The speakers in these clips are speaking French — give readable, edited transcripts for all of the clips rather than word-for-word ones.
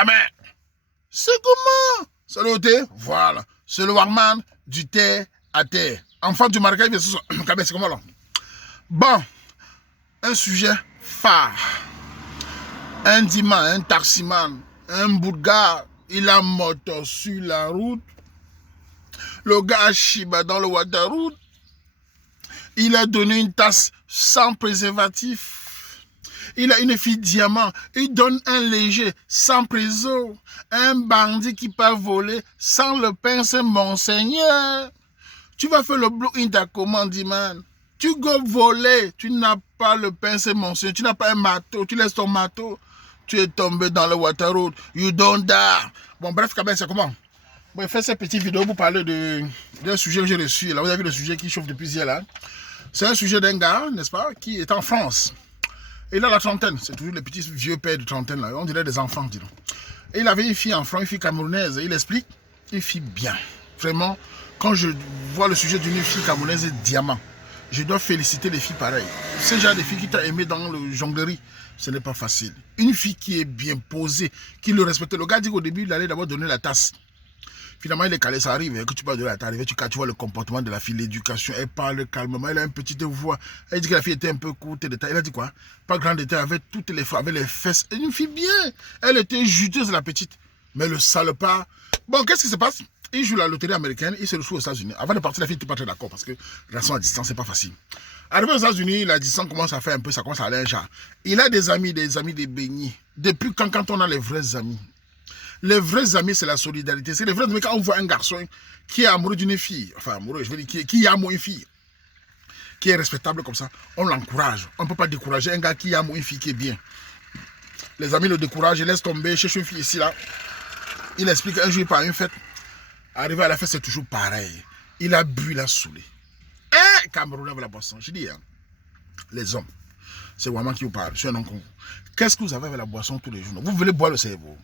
ta mère. C'est comment? C'est le thé? Voilà. C'est le warman du thé à terre. Enfant du Marocain, c'est comment là? Bon, un sujet phare. Un diman, un taximan, un bourgard, il a moto sur la route. Le gars a chiba dans le waterroute. Il a donné une tasse sans préservatif. Il a une fille diamant. Il donne un léger sans préso. Un bandit qui peut voler sans le pince, monseigneur. Tu vas faire le bloc in ta commande, man. Tu go voler. Tu n'as pas le pince, monseigneur. Tu n'as pas un marteau. Tu laisses ton marteau. Tu es tombé dans le waterroad. You don't die. Bon, bref, quand même, c'est comment? Bon, je fais cette petite vidéo pour parler d'un sujet que j'ai reçu. Là, vous avez vu le sujet qui chauffe depuis hier là. C'est un sujet d'un gars, n'est-ce pas, qui est en France. Il a la trentaine. C'est toujours les petits vieux pères de trentaine là. On dirait des enfants, disons. Et il avait une fille en France, une fille camerounaise. Il explique, une fille bien. Vraiment, quand je vois le sujet d'une fille camerounaise diamant, je dois féliciter les filles pareilles. C'est genre des filles qui t'ont aimé dans le jonglerie. Ce n'est pas facile. Une fille qui est bien posée, qui le respecte. Le gars dit qu'au début, il allait d'abord donner la tasse. Finalement, il est calé, ça arrive. Que tu parles de la tasse, tu vois le comportement de la fille, l'éducation. Elle parle calmement, elle a une petite voix. Elle dit que la fille était un peu courte de taille. Elle a dit quoi? Pas grande de taille, avec toutes les femmes, avec les fesses. Et une fille bien. Elle était juteuse, la petite. Mais le salopard. Bon, qu'est-ce qui se passe? Il joue la loterie américaine, il se retrouve aux États-Unis. Avant de partir, la fille n'était pas très d'accord parce que la relation à distance, c'est pas facile. Arrivé aux États-Unis, la distance commence à faire un peu, ça commence à aller un genre. Il a des amis des beignets. Depuis quand on a les vrais amis? Les vrais amis, c'est la solidarité. C'est les vrais amis quand on voit un garçon qui est amoureux d'une fille, enfin amoureux, je veux dire, qui aime une fille, qui est respectable comme ça, on l'encourage. On ne peut pas décourager un gars qui aime une fille qui est bien. Les amis le découragent, ils laissent tomber, cherche une fille ici, là. Il explique un jour, il part à une fête. Arrivé à la fête, c'est toujours pareil. Il a bu, il a saoulé. Eh, Camerounais avec la boisson. Je dis, hein, les hommes, c'est vraiment qui vous parle. Je suis un homme comme vous. Qu'est-ce que vous avez avec la boisson tous les jours? Vous voulez boire le cerveau?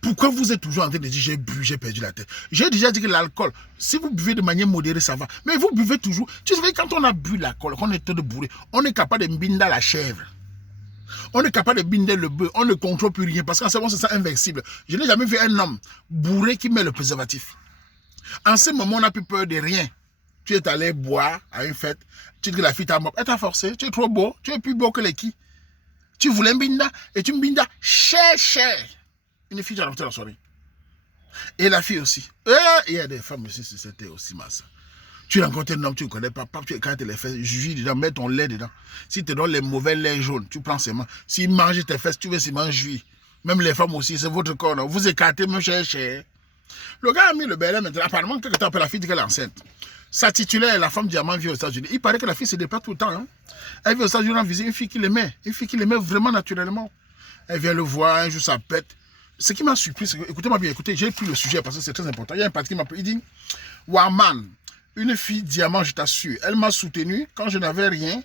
Pourquoi vous êtes toujours en train de dire j'ai bu, j'ai perdu la tête? J'ai déjà dit que l'alcool, si vous buvez de manière modérée, ça va. Mais vous buvez toujours. Tu sais, quand on a bu l'alcool, quand on est de bourré, on est capable de binder la chèvre. On est capable de binder le bœuf. On ne contrôle plus rien parce qu'en ce moment, c'est ça invincible. Je n'ai jamais vu un homme bourré qui met le préservatif. En ce moment, on n'a plus peur de rien. Tu es allé boire à une fête. Tu dis que la fille t'a mort. Elle t'a forcé. Tu es trop beau. Tu es plus beau que les qui. Tu voulais un binda et tu me binda cher. Une fille, tu as rencontré la soirée. Et la fille aussi. Il y a des femmes aussi, c'était aussi massa. Tu rencontres un homme, tu ne connais pas, tu écartes les fesses, jus dedans, mets ton lait dedans. Si tu te donnes les mauvais laits jaunes, tu prends ses mains. S'il mange tes fesses, tu veux s'il mange jus. Même les femmes aussi, c'est votre corps. Non? Vous écartez, même cher. Le gars a mis le bel maintenant. Apparemment, quelque temps après, la fille dit qu'elle est enceinte. Sa titulaire, la femme diamant, vit aux États-Unis. Il paraît que la fille se déplace tout le temps. Hein. Elle vit aux États-Unis en visite une fille qui l'aimait. Une fille qui l'aimait vraiment naturellement. Elle vient le voir, un jour ça pète. Ce qui m'a surpris, c'est que, écoutez-moi bien, écoutez, j'ai pris le sujet parce que c'est très important. Il y a un parti qui m'a appelé, il dit, Warman, une fille diamant, je t'assure, elle m'a soutenu quand je n'avais rien,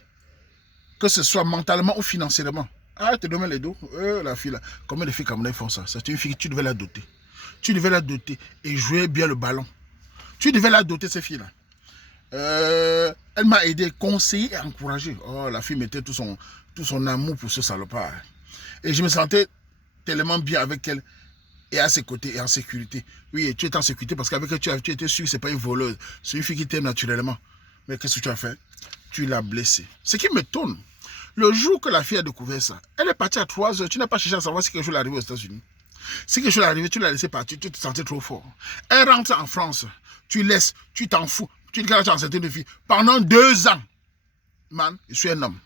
que ce soit mentalement ou financièrement. Ah, elle te donne les dos. La fille là, combien de filles comme font ça? C'est une fille que tu devais la doter. Tu devais la doter et jouer bien le ballon. Tu devais la doter, ces filles-là. Elle m'a aidé, conseillé et encouragé. Oh, la fille mettait tout son amour pour ce salopard. Et je me sentais tellement bien avec elle et à ses côtés et en sécurité. Oui, tu es en sécurité parce qu'avec elle, tu étais sûr que ce n'est pas une voleuse. C'est une fille qui t'aime naturellement. Mais qu'est-ce que tu as fait? Tu l'as blessée. Ce qui me tourne, le jour que la fille a découvert ça, elle est partie à 3 heures. Tu n'as pas cherché à savoir si quelque chose est arrivé aux États-Unis. Si quelque chose est arrivé, tu l'as laissé partir, tu te sentais trop fort. Elle rentre en France, tu laisses, tu t'en fous. Tu dis qu'elle a enceinte de fille. Pendant 2 ans, man, je suis un homme.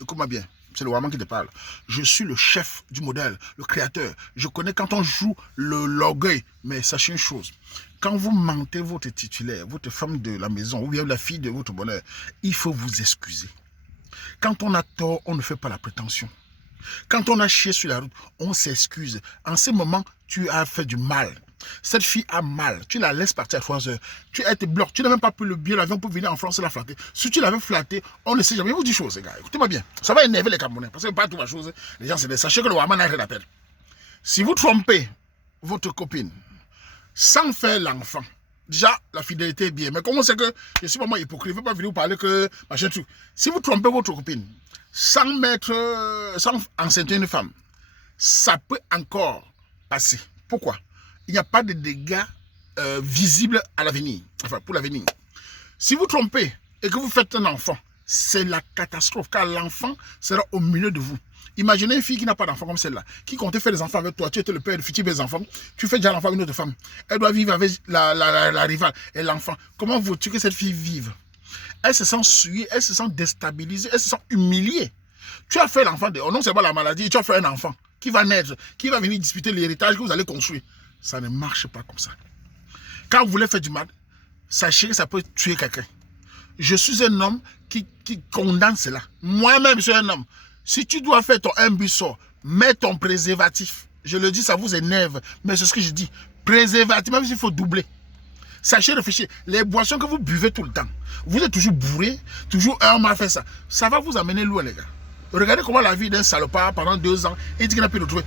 Écoute-moi bien. C'est le Warman qui te parle. Je suis le chef du modèle, le créateur. Je connais quand on joue l'orgueil. Mais sachez une chose. Quand vous mentez votre titulaire, votre femme de la maison, ou bien la fille de votre bonheur, il faut vous excuser. Quand on a tort, on ne fait pas la prétention. Quand on a chié sur la route, on s'excuse. En ce moment, tu as fait du mal. Cette fille a mal. Tu la laisses partir à 3 heures. Elle te bloque. Tu n'as même pas pris le billet d'avion pour venir en France et la flatter. Si tu l'avais flatté, on ne sait jamais. Je vous dis chose, les gars. Écoutez-moi bien. Ça va énerver les Camerounais. Parce que pas toute la chose. Les gens, c'est sachez que le Warman n'a rien à perdre. Si vous trompez votre copine sans faire l'enfant, déjà, la fidélité est bien. Mais comment c'est que je suis vraiment hypocrite? Je ne veux pas venir vous parler que machin truc. Si vous trompez votre copine sans enceinte une femme, ça peut encore passé. Pourquoi? Il n'y a pas de dégâts visibles à l'avenir. Enfin, pour l'avenir. Si vous trompez et que vous faites un enfant, c'est la catastrophe, car l'enfant sera au milieu de vous. Imaginez une fille qui n'a pas d'enfant comme celle-là, qui comptait faire des enfants avec toi, tu étais le père de futurs enfants, tu fais déjà l'enfant avec une autre femme. Elle doit vivre avec la rivale et l'enfant. Comment veux-tu que cette fille vive? Elle se sent souillée, elle se sent déstabilisée, elle se sent humiliée. Tu as fait l'enfant, non c'est pas la maladie, tu as fait un enfant qui va naître, qui va venir disputer l'héritage que vous allez construire. Ça ne marche pas comme ça. Quand vous voulez faire du mal, sachez que ça peut tuer quelqu'un. Je suis un homme qui condamne cela. Moi-même, je suis un homme. Si tu dois faire ton imbusor, mets ton préservatif. Je le dis, ça vous énerve, mais c'est ce que je dis. Préservatif, même s'il faut doubler. Sachez réfléchir. Les boissons que vous buvez tout le temps, vous êtes toujours bourré, toujours un m'a fait ça. Ça va vous amener loin, les gars. Regardez comment la vie d'un salopard pendant 2 ans, et dit qu'il n'a pu le trouver.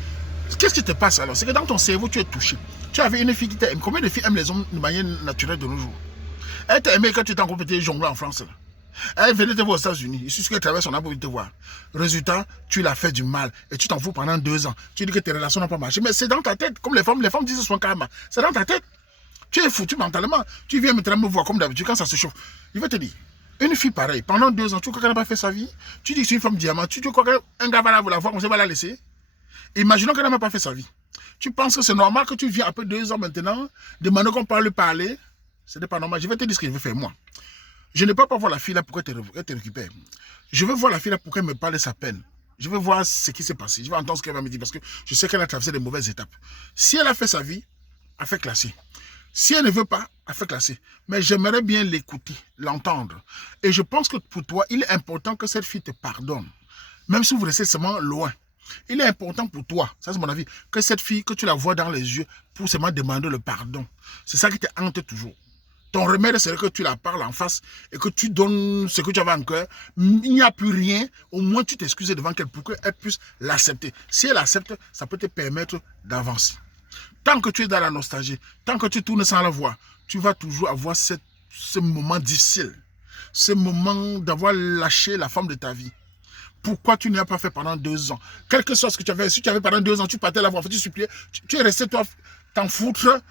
Qu'est-ce qui te passe alors? C'est que dans ton cerveau, tu es touché. Tu avais une fille qui t'aime. Combien de filles aiment les hommes de manière naturelle de nos jours? Elle t'a aimé quand tu étais en compétition jongler en France. Là. Elle venait te voir aux États-Unis. Il suffit qu'elle traverse son arbre pour te voir. Résultat, tu l'as fait du mal et tu t'en fous pendant 2 ans. Tu dis que tes relations n'ont pas marché. Mais c'est dans ta tête. Comme les femmes disent son karma. C'est dans ta tête. Tu es foutu mentalement. Tu viens maintenant me voir comme d'habitude quand ça se chauffe. Il va te dire, une fille pareille, pendant 2 ans, tu crois qu'elle n'a pas fait sa vie? Tu dis que c'est une femme diamant. Tu crois qu'un gars va la voir, on va la laisser? Imaginons qu'elle n'a pas fait sa vie. Tu penses que c'est normal que tu viens après 2 ans maintenant, demander qu'on parle parler? Ce n'est pas normal. Je vais te dire ce que je vais faire moi. Je ne peux pas voir la fille là pour qu'elle te récupère. Je veux voir la fille là pour qu'elle me parle de sa peine. Je veux voir ce qui s'est passé. Je veux entendre ce qu'elle va me dire parce que je sais qu'elle a traversé de mauvaises étapes. Si elle a fait sa vie, elle fait classer. Si elle ne veut pas, elle fait classer. Mais j'aimerais bien l'écouter, l'entendre. Et je pense que pour toi, il est important que cette fille te pardonne. Même si vous restez seulement loin. Il est important pour toi, ça c'est mon avis, que cette fille, que tu la vois dans les yeux pour seulement demander le pardon. C'est ça qui te hante toujours. Ton remède, c'est que tu la parles en face et que tu donnes ce que tu avais en cœur. Il n'y a plus rien. Au moins, tu t'excuses devant qu'elle pour qu'elle puisse l'accepter. Si elle accepte, ça peut te permettre d'avancer. Tant que tu es dans la nostalgie, tant que tu tournes sans la voix, tu vas toujours avoir ce moment difficile. Ce moment d'avoir lâché la femme de ta vie. Pourquoi tu ne l'as pas fait pendant 2 ans? Quel que soit ce que tu avais, si tu avais pendant 2 ans, tu partais la voix, tu suppliais, tu es resté toi, t'en foutre.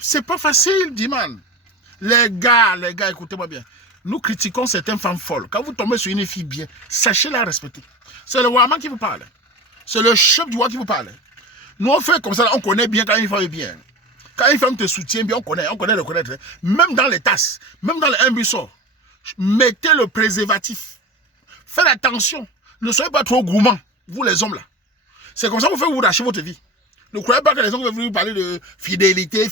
C'est pas facile, Diman. Les gars, écoutez-moi bien. Nous critiquons certaines femmes folles. Quand vous tombez sur une fille bien, sachez la respecter. C'est le Waman qui vous parle. C'est le chef du roi qui vous parle. Nous, on fait comme ça, on connaît bien quand une femme est bien. Quand une femme te soutient bien, on connaît reconnaître. Même dans les tasses, même dans les imbusors, mettez le préservatif. Faites attention. Ne soyez pas trop gourmands, vous les hommes là. C'est comme ça que vous faites vous lâcher votre vie. Ne croyez pas que les hommes veulent vous parler de fidélité,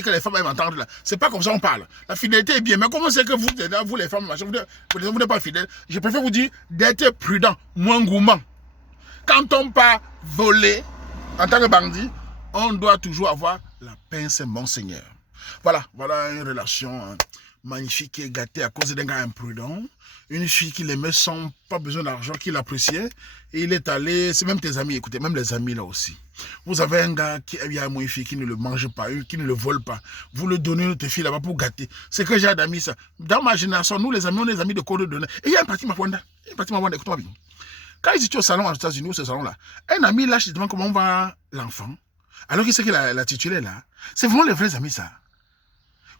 que les femmes aiment entendre là. C'est pas comme ça qu'on parle. La fidélité est bien, mais comment c'est que vous les femmes, vous n'êtes pas fidèles? Je préfère vous dire d'être prudent, moins gourmand. Quand on part voler, en tant que bandit, on doit toujours avoir la pince monseigneur. Voilà une relation magnifique et gâtée à cause d'un gars imprudent. Une fille qui l'aimait sans pas besoin d'argent, qui l'appréciait. Et il est allé, c'est même tes amis, écoutez, même les amis là aussi. Vous avez un gars qui aime une fille qui ne le mange pas, qui ne le vole pas. Vous le donnez une autre fille là-bas pour gâter. C'est que j'ai d'amis ça. Dans ma génération, nous les amis, on est des amis de code de donner. Et il y a un parti Mawanda. Écoute-moi bien. Quand ils étaient au salon aux États-Unis, ou ce salon-là, un ami lâche, il demande comment on va l'enfant. Alors qu'il sait qu'il a la titulaire là. C'est vraiment les vrais amis ça.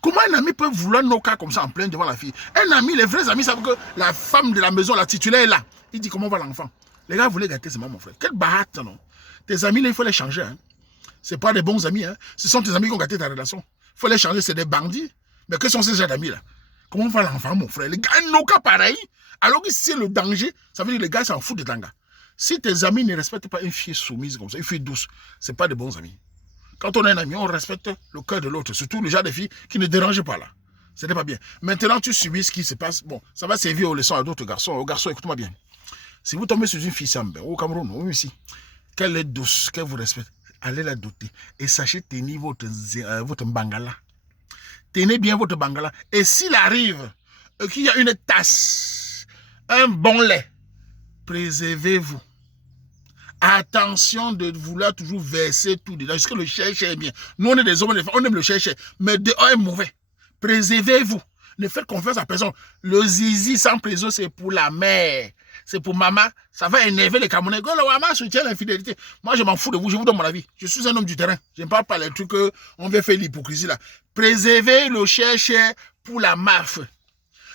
Comment un ami peut vouloir nos cas comme ça en plein devant la fille? Un ami, les vrais amis savent que la femme de la maison, la titulaire est là. Il dit comment va l'enfant? Les gars voulaient gâter, c'est moi mon frère. Quelle barate, non? Tes amis là, il faut les changer. Hein. Ce pas des bons amis. Hein. Ce sont tes amis qui ont gâté ta relation. Il faut les changer, c'est des bandits. Mais que sont ces gens d'amis là? Comment va l'enfant mon frère? Les gars, nos cas pareil. Alors que si c'est le danger, ça veut dire que les gars s'en foutent de ton gars. Si tes amis ne respectent pas une fille soumise comme ça, une fille douce, ce pas des bons amis. Quand on est un ami, on respecte le cœur de l'autre, surtout le genre de filles qui ne dérangent pas là. Ce n'est pas bien. Maintenant, tu subis ce qui se passe. Bon, ça va servir aux leçons à d'autres garçons. Aux garçons, écoute-moi bien. Si vous tombez sur une fille Sambé, au Cameroun, ou ici, qu'elle est douce, qu'elle vous respecte, allez la doter. Et sachez tenir votre bangala. Tenez bien votre bangala. Et s'il arrive qu'il y a une tasse, un bon lait, préservez-vous. Attention de vouloir toujours verser tout dedans. Jusqu'à le chercher est bien. Nous, on est des hommes, on aime le chercher. Mais dehors est mauvais. Préservez-vous. Ne faites confiance à personne. Le zizi sans prison, c'est pour la mère. c'est pour maman, ça va énerver les Camerounais. Le Wama soutient l'infidélité. Moi, je m'en fous de vous, je vous donne mon avis. Je suis un homme du terrain. Je ne parle pas les trucs qu'on vient faire l'hypocrisie là. Préservez le cher pour la MAF.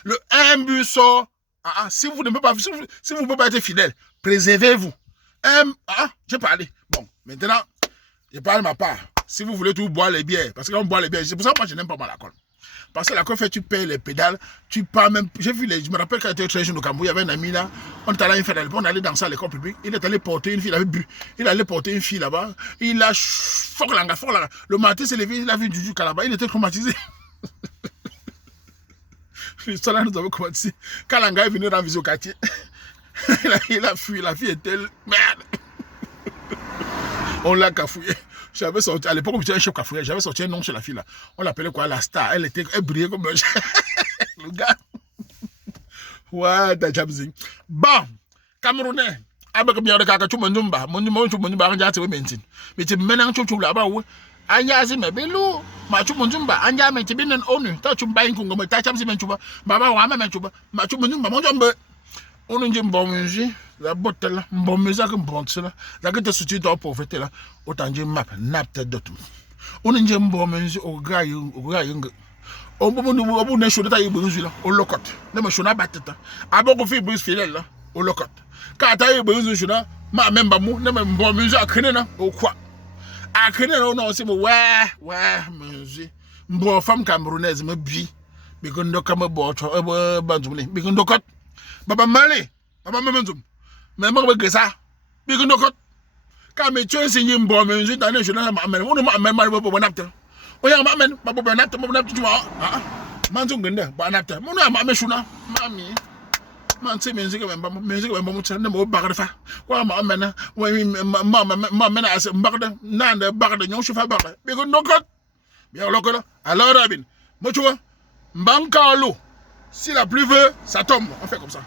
Le imbusso, si vous ne pouvez pas, si vous ne pouvez pas être fidèle, préservez-vous. J'ai parlé. Bon, maintenant, je parle de ma part. Si vous voulez tout boire les bières, parce que quand on boit les bières, c'est pour ça que moi je n'aime pas l'alcool. Parce que l'alcool fait, tu payes les pédales, tu pars même. Je me rappelle quand j'étais très jeune au Cameroun, il y avait un ami là, on était allé faire on allait danser à l'école publique, il est allé porter une fille, il avait bu, il allait porter une fille là-bas, il a fort langa. Le matin, c'est levé, il a vu Juju Kalaba, il était traumatisé. L'histoire là, nous avons commencé. Quand Langa est venu rendre visite au quartier, il a fui, la fille était merde. On l'a cafouillé. J'avais sorti, à l'époque où j'étais un chef cafouillé, j'avais sorti un nom chez la fille là. On l'appelait quoi, la star. Elle brillait comme un le gars. Ouais, t'as jabzing. Bon, Camerounais. Avec bien de caca, tu m'en dis pas. Mon numéro, tu m'en dis pas, on dirait que mais tu m'en dis tu là-bas, ouais. Anya zi me belu ma chu munjumba anya me tibinen onu ta chu bayin kungo me ta cham si men chuba baba wa me chuba ma chu munjumba mo jombe onu nje mbomji la botela mbomeza ke mbontsela la ke te suti to prophète là otanje map napte dotum onu nje mbomji o gayu o bu ne shoda ta yibunzu la o lokot ne me shona batata aboko fi bus fidèle là o lokot ka ta yibunzu shona ma memba mu ne me mbomji akene na o kwa a créé non c'est ouais monsieur bon femme camerounaise me bi bikondo kama bocho banzumni bikondo kot baba mali baba memenzum mais ma be gesa bikondo kot ka me tu enseigner mbo monsieur dans les journaux ma men on ma men ma bo napta o ya ma men ba bo napta tu manzum gende ba napta mo na ma me shuna mami man se musique ba mo tsane mo bagda fa ko ma amena ma mena as bagda nanda bagda ñoo fa bagda bi ko nokot bi lokolo alors rabin mo tu vois mbankalu si la pluie veut ça tombe on fait comme ça.